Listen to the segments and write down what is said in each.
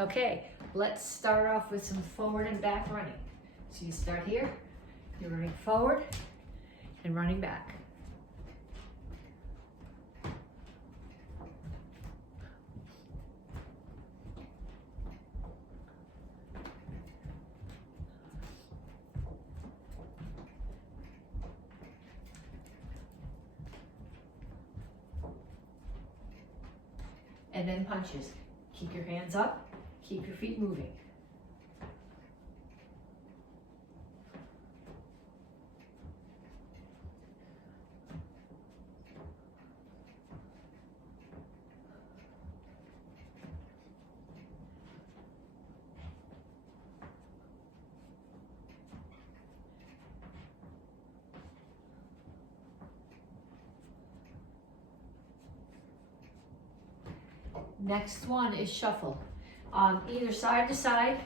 Okay, let's start off with some forward and back running. So you start here, you're running forward and running back. And then punches. Keep your hands up, keep your feet moving. Next one is shuffle. Either side to side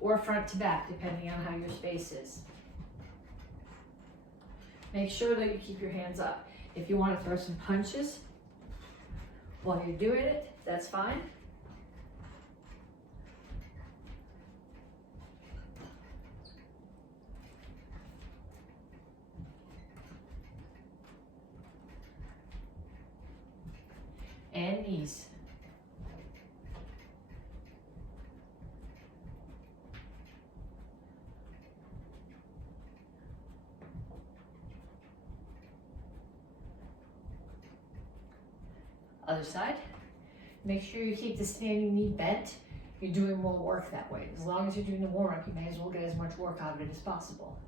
or front to back, depending on how your space is. Make sure that you keep your hands up. If you want to throw some punches while you're doing it, that's fine. And knees. Other side. Make sure you keep the standing knee bent. You're doing more work that way. As long as you're doing the warm-up, you may as well get as much work out of it as possible.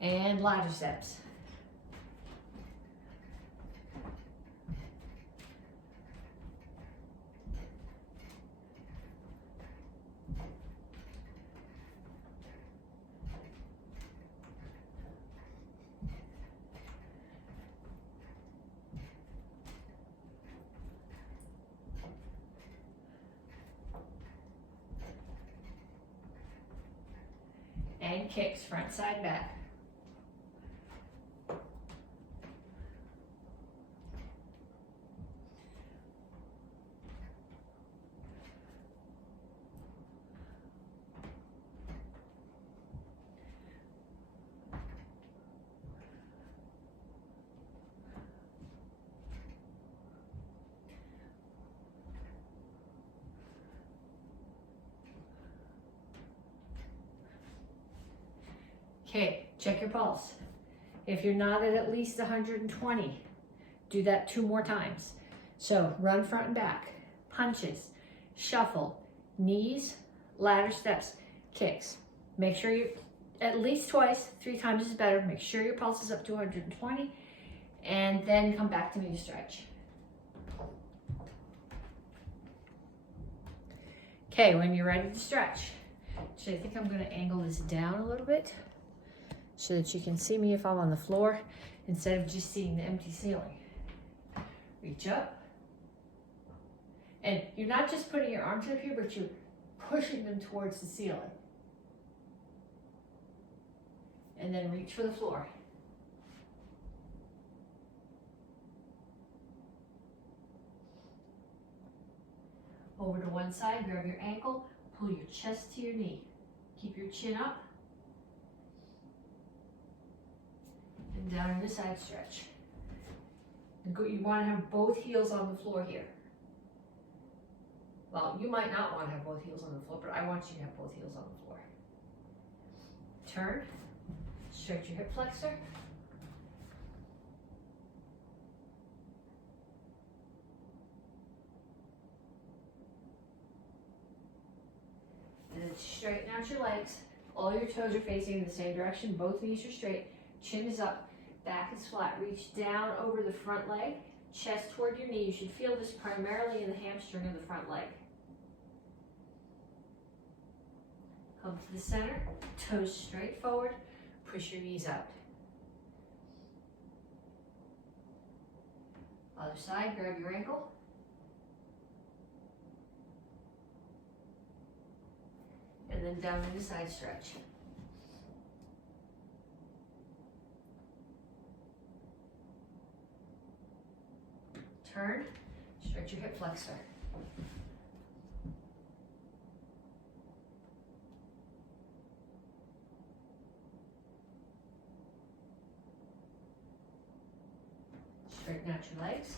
And ladder steps. And kicks, front, side, back. Okay, check your pulse. If you're not at least 120, do that 2 more times. So run front and back, punches, shuffle, knees, ladder steps, kicks. Make sure you, at least twice, 3 times is better. Make sure your pulse is up to 120, and then come back to me to stretch. Okay, when you're ready to stretch, so I think I'm gonna angle this down a little bit so that you can see me if I'm on the floor instead of just seeing the empty ceiling. Reach up. And you're not just putting your arms up here, but you're pushing them towards the ceiling. And then reach for the floor. Over to one side, grab your ankle, pull your chest to your knee. Keep your chin up. And down in the side stretch. You want to have both heels on the floor here. Well, you might not want to have both heels on the floor, but I want you to have both heels on the floor. Turn, stretch your hip flexor. And then straighten out your legs. All your toes are facing in the same direction. Both knees are straight. Chin is up, back is flat. Reach down over the front leg, chest toward your knee. You should feel this primarily in the hamstring of the front leg. Come to the center, toes straight forward, push your knees out. Other side, grab your ankle. And then down into side stretch. Turn, stretch your hip flexor. Straighten out your legs.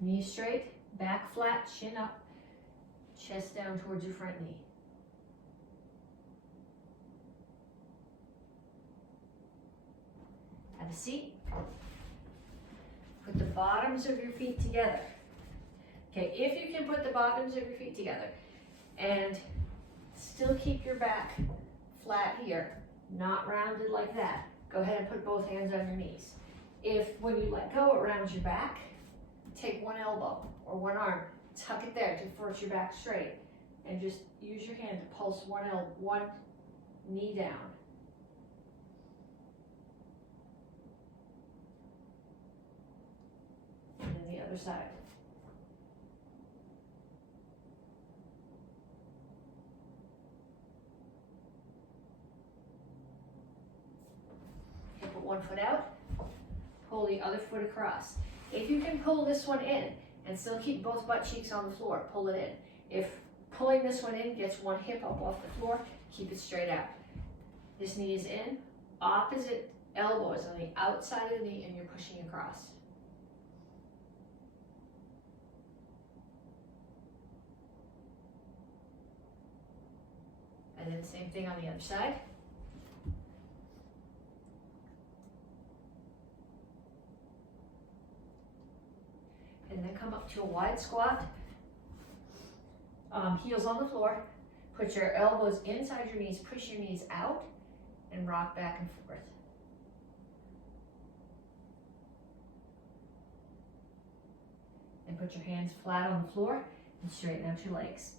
Knees straight, back flat, chin up, chest down towards your front knee. Have a seat. Put the bottoms of your feet together. Okay, if you can put the bottoms of your feet together and still keep your back flat here, not rounded like that, go ahead and put both hands on your knees. If when you let go, it rounds your back, take one elbow or one arm, tuck it there to force your back straight, and just use your hand to pulse one knee down. And then the other side. Okay, put one foot out. Pull the other foot across. If you can pull this one in and still keep both butt cheeks on the floor, pull it in. If pulling this one in gets one hip up off the floor, keep it straight out. This knee is in, opposite elbow is on the outside of the knee, and you're pushing across. And then same thing on the other side. And then come up to a wide squat, heels on the floor. Put your elbows inside your knees, push your knees out, and rock back and forth. And put your hands flat on the floor and straighten out your legs.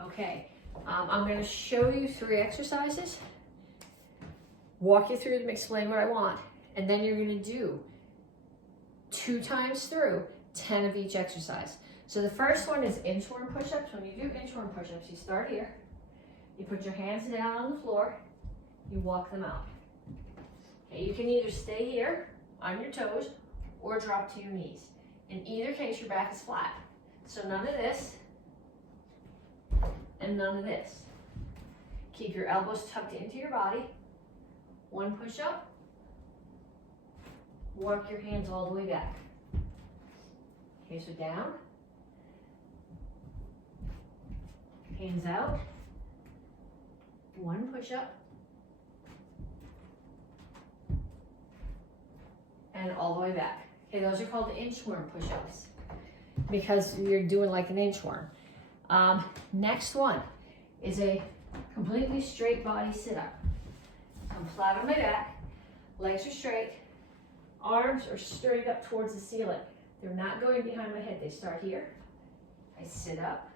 Okay, I'm going to show you 3 exercises. Walk you through them, explain what I want, and then you're going to do 2 times through 10 of each exercise. So the first one is inchworm push-ups. When you do inchworm push-ups, you start here, you put your hands down on the floor, you walk them out. Okay, you can either stay here on your toes or drop to your knees. In either case, your back is flat. So none of this and none of this. Keep your elbows tucked into your body. 1 push up, work your hands all the way back. Okay, so down, hands out, 1 push up, and all the way back. Okay, those are called inchworm push-ups because you're doing like an inchworm. Next one is a completely straight body sit-up. I'm flat on my back, legs are straight, arms are straight up towards the ceiling. They're not going behind my head, they start here. I sit up,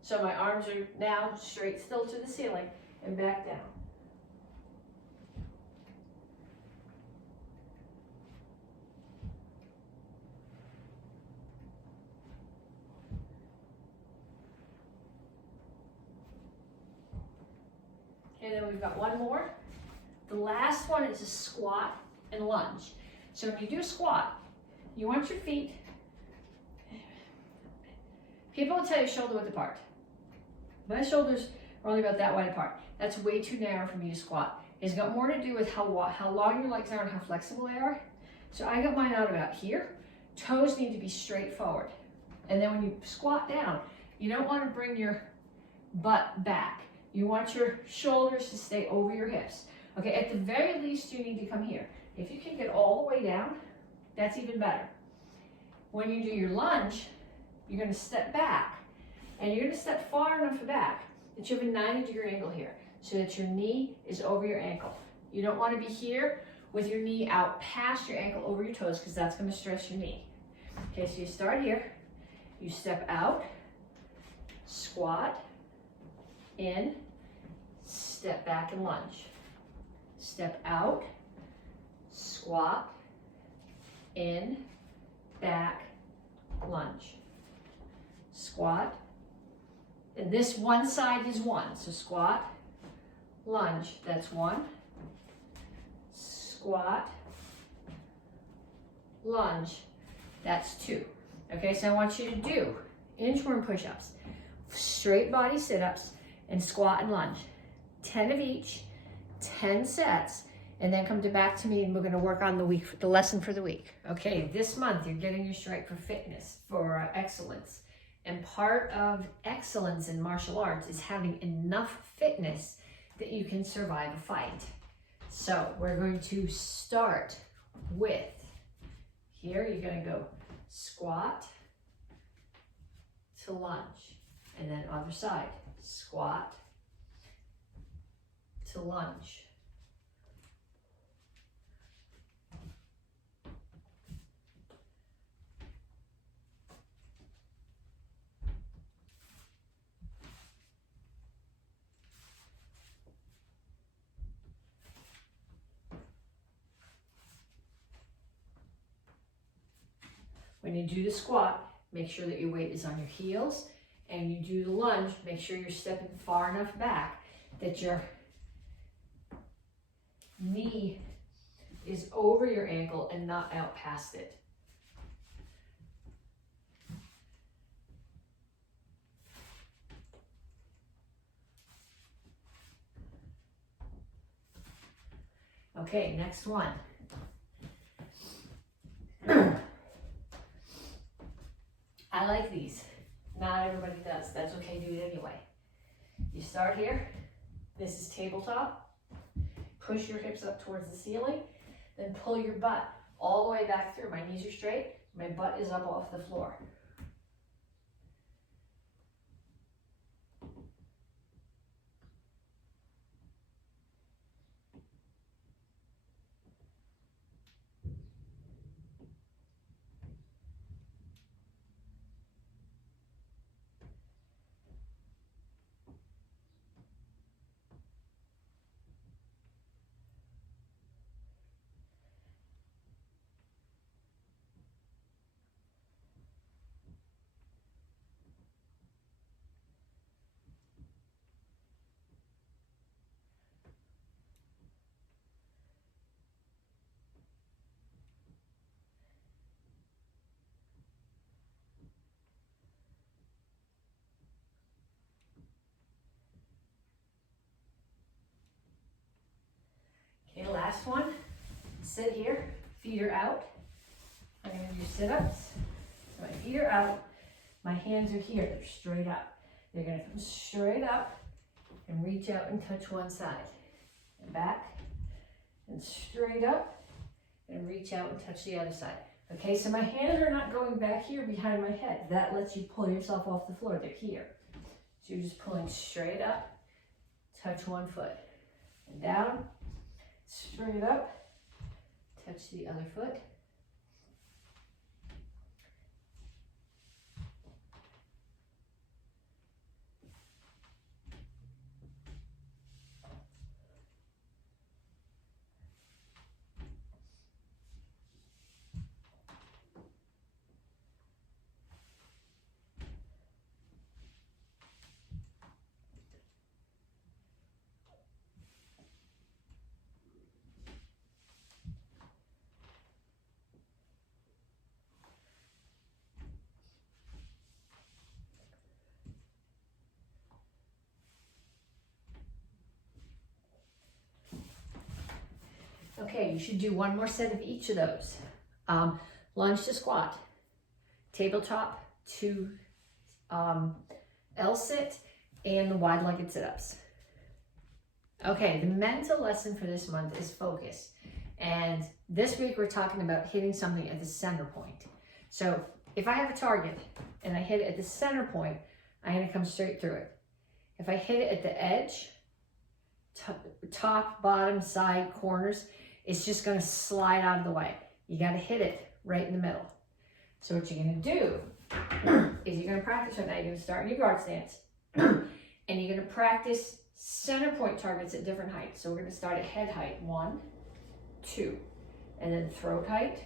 so my arms are now straight still to the ceiling and back down. Okay, then we've got one more. The last one is a squat and lunge. So when you do a squat, you want your feet, people will tell you shoulder width apart. My shoulders are only about that wide apart. That's way too narrow for me to squat. It's got more to do with how long your legs are and how flexible they are. So I got mine out about here. Toes need to be straight forward. And then when you squat down, you don't want to bring your butt back. You want your shoulders to stay over your hips. Okay, at the very least, you need to come here. If you can get all the way down, that's even better. When you do your lunge, you're going to step back, and you're going to step far enough back that you have a 90-degree angle here, so that your knee is over your ankle. You don't want to be here with your knee out past your ankle over your toes, because that's going to stress your knee. Okay, so you start here, you step out, squat, in, step back and lunge. Step out, squat, in, back, lunge. Squat, and this one side is 1, so squat, lunge, that's 1, squat, lunge. That's 2. Okay, so I want you to do inchworm push-ups, straight body sit-ups, and squat and lunge. 10 of each, 10 sets, and then come back to me and we're gonna work on the lesson for the week. Okay, this month you're getting your stripe for fitness, for excellence. And part of excellence in martial arts is having enough fitness that you can survive a fight. So we're going to start with, here you're gonna go squat to lunge, and then other side, squat to lunge. When you do the squat, make sure that your weight is on your heels, and you do the lunge, make sure you're stepping far enough back that your knee is over your ankle and not out past it. Okay, next one. I like these. Not everybody does. That's okay, do it anyway. You start here. This is tabletop. Push your hips up towards the ceiling. Then pull your butt all the way back through. My knees are straight. My butt is up off the floor. Okay, last one. Sit here, feet are out. I'm gonna do sit-ups. So my feet are out, my hands are here, they're straight up. They're gonna come straight up and reach out and touch one side. And back, and straight up, and reach out and touch the other side. Okay, so my hands are not going back here behind my head. That lets you pull yourself off the floor, they're here. So you're just pulling straight up, touch one foot, and down, straight up, touch the other foot. Okay, you should do one more set of each of those. Lunge to squat, tabletop to L-sit, and the wide-legged sit-ups. Okay, the mental lesson for this month is focus. And this week we're talking about hitting something at the center point. So if I have a target and I hit it at the center point, I'm gonna come straight through it. If I hit it at the edge, top, bottom, side, corners, it's just gonna slide out of the way. You gotta hit it right in the middle. So what you're gonna do is you're gonna practice right now. You're gonna start in your guard stance and you're gonna practice center point targets at different heights. So we're gonna start at head height, 1, 2, and then throat height,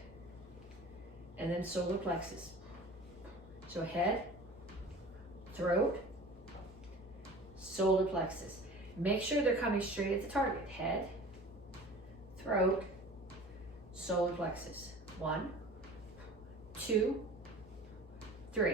and then solar plexus. So head, throat, solar plexus. Make sure they're coming straight at the target. Head, throat, solar plexus. 1, 2, 3.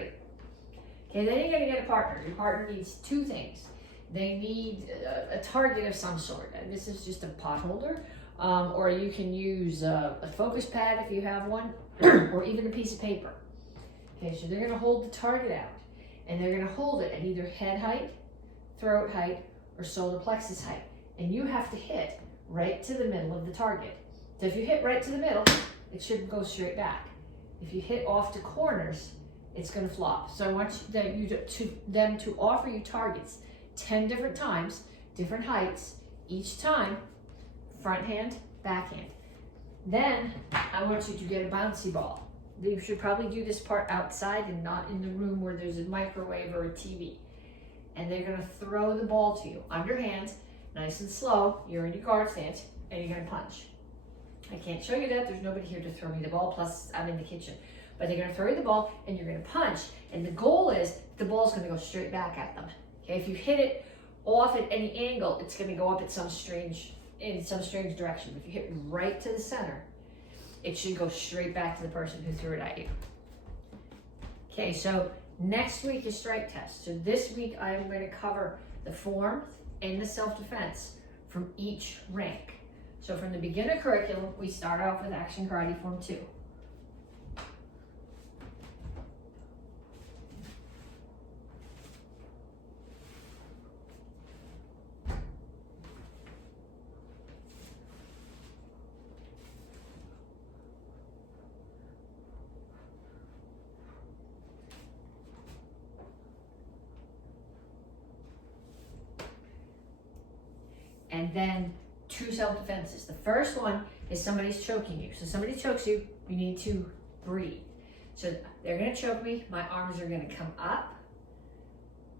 Okay, then you're gonna get a partner. Your partner needs 2 things. They need a target of some sort. And this is just a pot holder, or you can use a focus pad if you have one, or even a piece of paper. Okay, so they're gonna hold the target out, and they're gonna hold it at either head height, throat height, or solar plexus height. And you have to hit right to the middle of the target. So if you hit right to the middle, it should go straight back. If you hit off to corners, it's going to flop. So I want them to offer you targets 10 different times, different heights, each time, front hand, back hand. Then I want you to get a bouncy ball. You should probably do this part outside and not in the room where there's a microwave or a TV. And they're going to throw the ball to you, underhand, nice and slow. You're in your guard stance, and you're going to punch. I can't show you that. There's nobody here to throw me the ball, plus I'm in the kitchen. But they're going to throw you the ball, and you're going to punch. And the goal is the ball's going to go straight back at them. Okay, if you hit it off at any angle, it's going to go up at some strange direction. If you hit right to the center, it should go straight back to the person who threw it at you. Okay, so next week is strike test. So this week I am going to cover the form and the self-defense from each rank. So from the beginner curriculum, we start off with Action Karate Form 2. And then 2 self-defenses. The first one is somebody's choking you. So somebody chokes you, you need to breathe. So they're gonna choke me, my arms are gonna come up,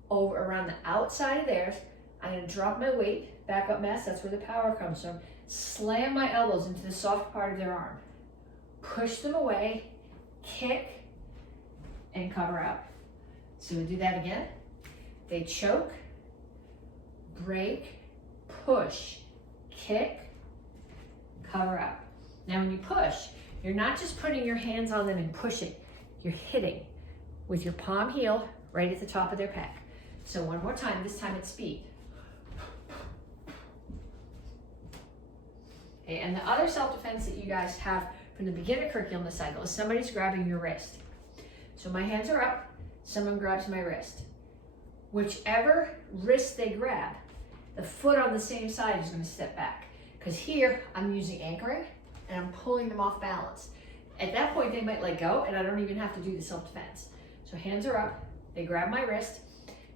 over around the outside of theirs. I'm gonna drop my weight, back up mass, that's where the power comes from. Slam my elbows into the soft part of their arm. Push them away, kick, and cover out. So we do that again. They choke, break, push, kick, cover out. Now when you push, you're not just putting your hands on them and pushing, you're hitting with your palm heel right at the top of their pec. So one more time, this time at speed. Okay, and the other self-defense that you guys have from the beginner curriculum this cycle is somebody's grabbing your wrist. So my hands are up, someone grabs my wrist. Whichever wrist they grab, the foot on the same side is going to step back. Because here, I'm using anchoring, and I'm pulling them off balance. At that point, they might let go, and I don't even have to do the self-defense. So hands are up, they grab my wrist.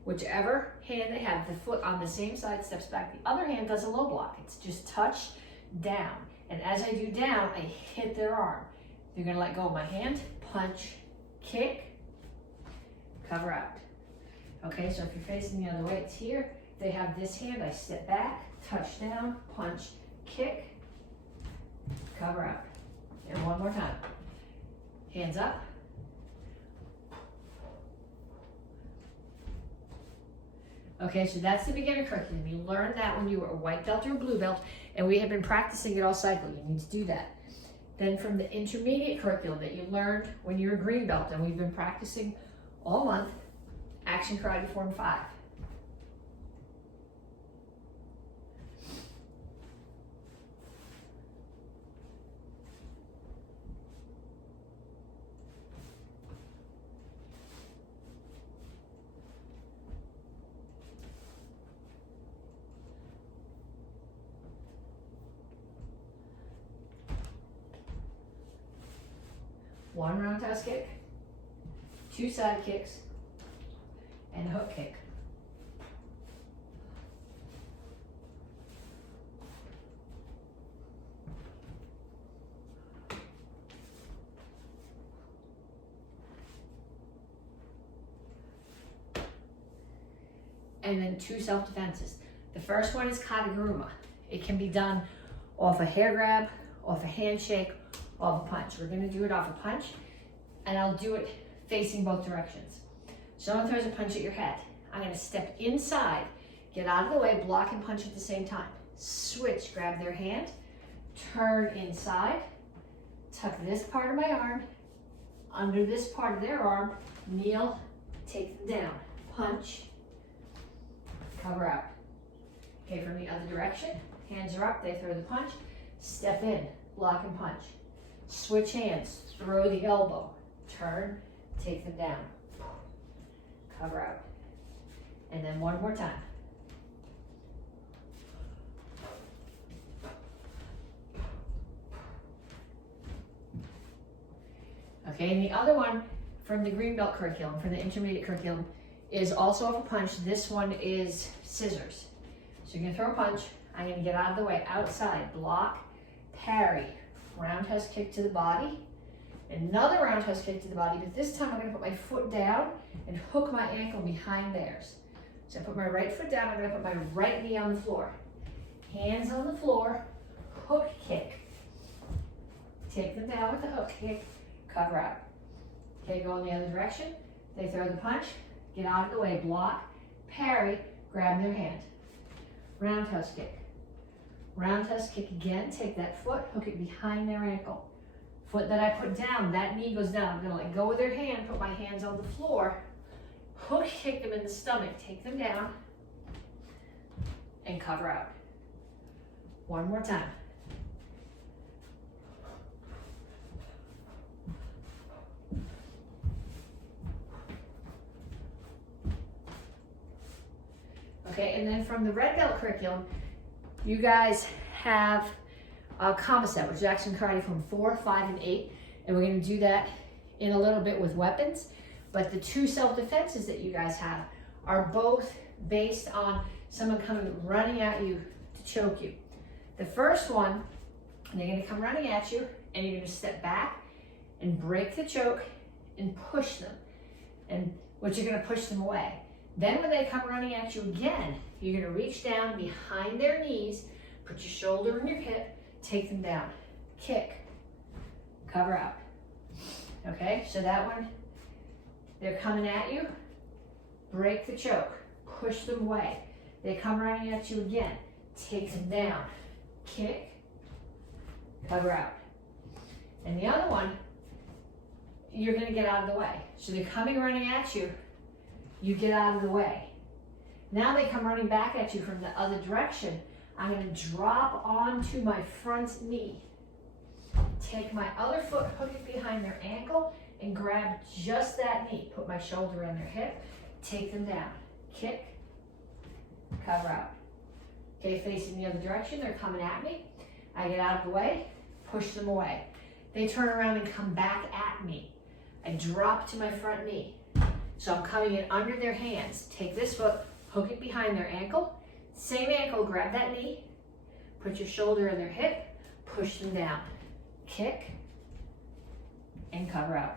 Whichever hand they have, the foot on the same side steps back. The other hand does a low block. It's just touch down. And as I do down, I hit their arm. They're going to let go of my hand, punch, kick, cover out. Okay, so if you're facing the other way, it's here. They have this hand, I step back, touch down, punch, kick, cover out. And one more time. Hands up. Okay, so that's the beginner curriculum. You learned that when you were a white belt or a blue belt, and we have been practicing it all cycle. You need to do that. Then from the intermediate curriculum that you learned when you were a green belt, and we've been practicing all month, Action Karate Form 5. One roundhouse kick, 2 side kicks, and a hook kick. And then 2 self-defenses. The first one is kataguruma. It can be done off a hair grab, off a handshake, off a punch. We're gonna do it off a punch, and I'll do it facing both directions. Someone throws a punch at your head. I'm gonna step inside, get out of the way, block and punch at the same time. Switch, grab their hand, turn inside, tuck this part of my arm under this part of their arm, kneel, take them down, punch, cover out. Okay, from the other direction, hands are up, they throw the punch, step in, block and punch. Switch hands, throw the elbow, turn, take them down, cover out. And then one more time. Okay, and the other one from the green belt curriculum, from the intermediate curriculum, is also off a punch. This one is scissors. So you're gonna throw a punch, I'm gonna get out of the way, outside, block, parry, roundhouse kick to the body, another roundhouse kick to the body, but this time I'm gonna put my foot down and hook my ankle behind theirs. So I put my right foot down, I'm gonna put my right knee on the floor. Hands on the floor, hook kick. Take them down with the hook kick, cover out. Okay, go in the other direction. They throw the punch, get out of the way, block, parry, grab their hand. Roundhouse kick. Roundhouse kick again, take that foot, hook it behind their ankle. Foot that I put down, that knee goes down. I'm gonna let go of their hand, put my hands on the floor, hook kick them in the stomach, take them down, and cover out. One more time. Okay, and then from the red belt curriculum, you guys have a combo set, which is action karate from 4, 5, and 8. And we're gonna do that in a little bit with weapons. But the two self-defenses that you guys have are both based on someone coming running at you to choke you. The first one, they're gonna come running at you and you're gonna step back and break the choke and push them. And what you're gonna push them away. Then when they come running at you again, you're gonna reach down behind their knees, put your shoulder in your hip, take them down, kick, cover out. Okay, so that one, they're coming at you, break the choke, push them away. They come running at you again, take them down, kick, cover out. And the other one, you're gonna get out of the way. So they're coming running at you, you get out of the way. Now they come running back at you from the other direction. I'm gonna drop onto my front knee. Take my other foot, hook it behind their ankle, and grab just that knee. Put my shoulder in their hip, take them down. Kick, cover out. Okay, facing the other direction, they're coming at me. I get out of the way, push them away. They turn around and come back at me. I drop to my front knee. So I'm coming in under their hands. Take this foot, hook it behind their ankle. Same ankle, grab that knee. Put your shoulder in their hip, push them down. Kick, and cover out.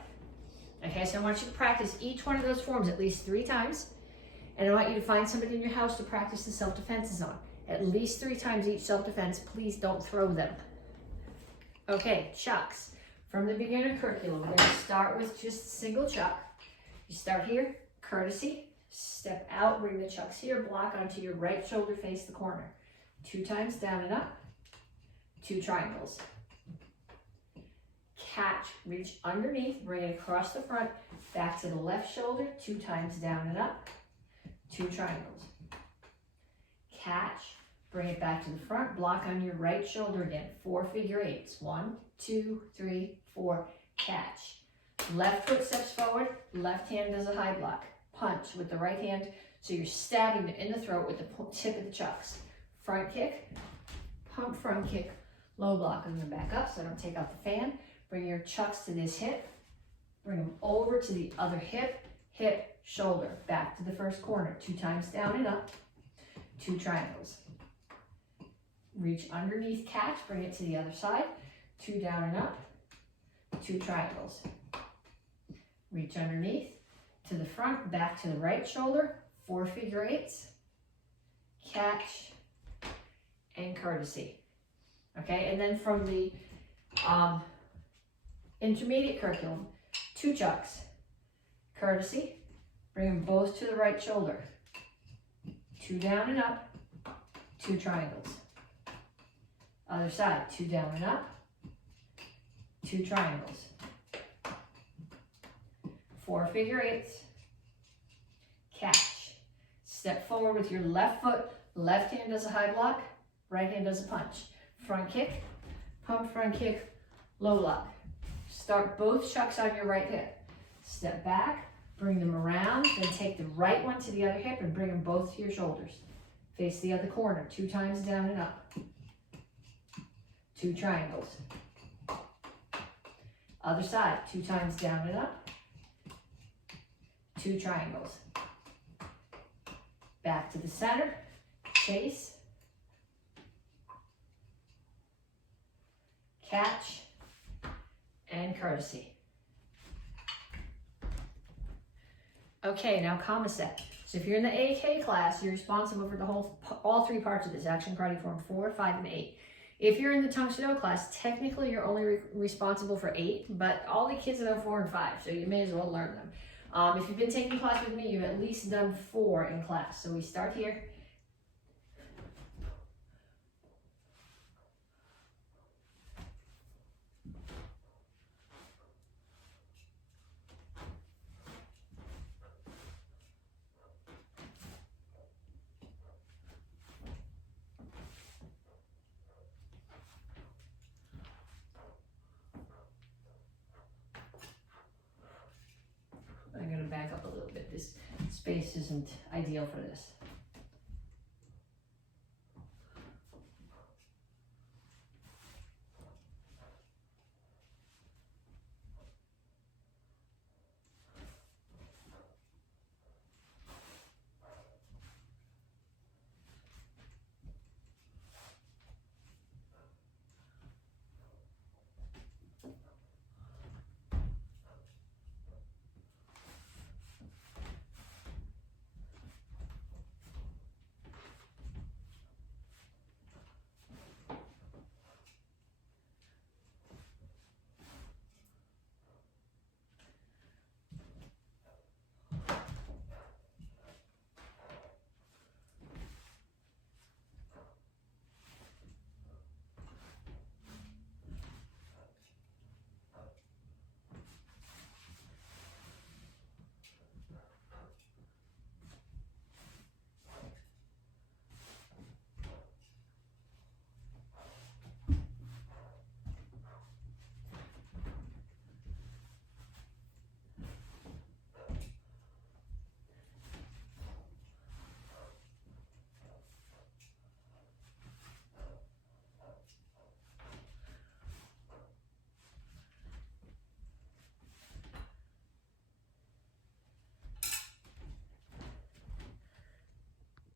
Okay, so I want you to practice each one of those forms at least 3 times. And I want you to find somebody in your house to practice the self-defenses on. At least 3 times each self-defense. Please don't throw them. Okay, chucks. From the beginner curriculum, we're gonna start with just a single chuck. You start here, courtesy, step out, bring the chucks here, block onto your right shoulder, face the corner. 2 times down and up, 2 triangles. Catch, reach underneath, bring it across the front, back to the left shoulder, 2 times down and up, 2 triangles. Catch, bring it back to the front, block on your right shoulder again, 4 figure eights. 1, 2, 3, 4, catch. Left foot steps forward, left hand does a high block. Punch with the right hand, so you're stabbing them in the throat with the tip of the chucks. Front kick, pump front kick, low block. I'm gonna back up so I don't take out the fan. Bring your chucks to this hip, bring them over to the other hip, hip, shoulder, back to the first corner. 2 times down and up, 2 triangles. Reach underneath, catch, bring it to the other side. 2 down and up, 2 triangles. Reach underneath, to the front, back to the right shoulder, 4 figure eights, catch, and courtesy. Okay, and then from the intermediate curriculum, 2 chucks, courtesy, bring them both to the right shoulder, 2 down and up, 2 triangles. Other side, 2 down and up, 2 triangles, 4 figure eights, catch. Step forward with your left foot, left hand does a high block, right hand does a punch. Front kick, pump front kick, low lock. Start both shucks on your right hip. Step back, bring them around, then take the right one to the other hip and bring them both to your shoulders. Face the other corner, 2 times down and up. 2 triangles. Other side, 2 times down and up. 2 triangles. Back to the center, chase, catch, and courtesy. Okay, now comma set. So if you're in the AK class, you're responsible for all 3 parts of this: action, karate form 4, 5, and 8. If you're in the Tung Soo class, technically you're only responsible for 8, but all the kids know 4 and 5, so you may as well learn them. If you've been taking class with me, you've at least done 4 in class. So we start here. I'm going to back up a little bit. This space isn't ideal for this.